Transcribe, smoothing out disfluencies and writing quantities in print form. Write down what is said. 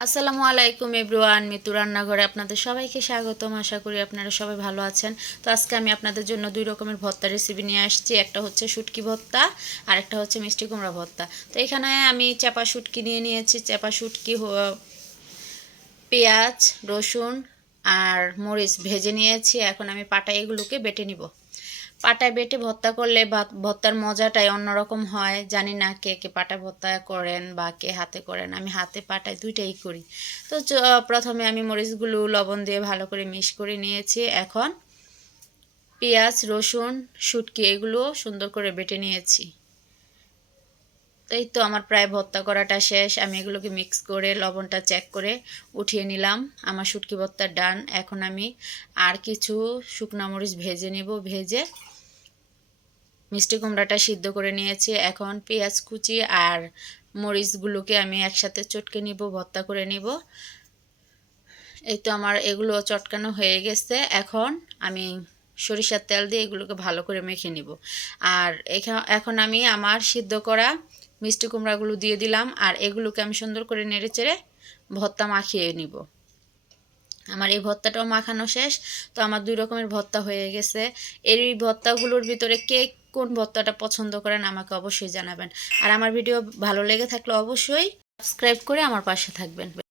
আসসালামু আলাইকুম এভরিওয়ান, মিতু রান্নাঘরে আপনাদের সবাইকে স্বাগতম। আশা করি আপনারা সবাই ভালো আছেন। তো আজকে আমি আপনাদের জন্য দুই রকমের ভর্তা রেসিপি নিয়ে আসছি। একটা হচ্ছে শুটকি ভর্তা আর একটা হচ্ছে মিষ্টি কুমড়া ভর্তা। তো এখানে আমি চাপা শুটকি নিয়ে নিয়েছি। চাপা শুটকি পেঁয়াজ, রসুন আর মরিচ ভেজে নিয়েছি। এখন আমি পাটায় এগুলোকে বেটে নিব। পাটায় বেটে ভর্তা করলে ভর্তার মজাটাই অন্যরকম হয়। জানি না কে কে পাটা ভর্তা করেন বা কে হাতে করেন। আমি হাতে পাটায় দুইটাই করি। তো প্রথমে আমি মরিচগুলো লবণ দিয়ে ভালো করে মিক্স করে নিয়েছি। এখন পেঁয়াজ, রসুন, শুটকি এগুলো সুন্দর করে বেটে নিয়েছি। এই তো আমার প্রায় ভর্তা করাটা শেষ। আমি এগুলোকে মিক্স করে লবণটা চেক করে উঠিয়ে নিলাম। আমার শুটকি ভর্তা ডান। এখন আমি আর কিছু শুকনা মরিচ ভেজে নিব। ভেজে মিষ্টি কুমড়াটা সিদ্ধ করে নিয়েছি। এখন পেঁয়াজ কুচি আর মরিচগুলোকে আমি একসাথে চটকে নিব, ভর্তা করে নিব। এই তো আমার এগুলো চটকানো হয়ে গেছে। এখন আমি সরিষার তেল দিয়ে এগুলোকে ভালো করে মেখে নিব। আর এখন আমি আমার সিদ্ধ করা মিষ্টি কুমড়াগুলো দিয়ে দিলাম। আর এগুলোকে আমি সুন্দর করে নেড়েচেড়ে ভর্তা মাখিয়ে নিব। আমার এই ভর্তাটাও মাখানো শেষ। তো আমার দুই রকমের ভর্তা হয়ে গেছে। এই ভর্তাগুলোর ভিতরে কে কোন ভর্তাটা পছন্দ করেন আমাকে অবশ্যই জানাবেন। আর আমার ভিডিও ভালো লেগে থাকলে অবশ্যই সাবস্ক্রাইব করে আমার পাশে থাকবেন।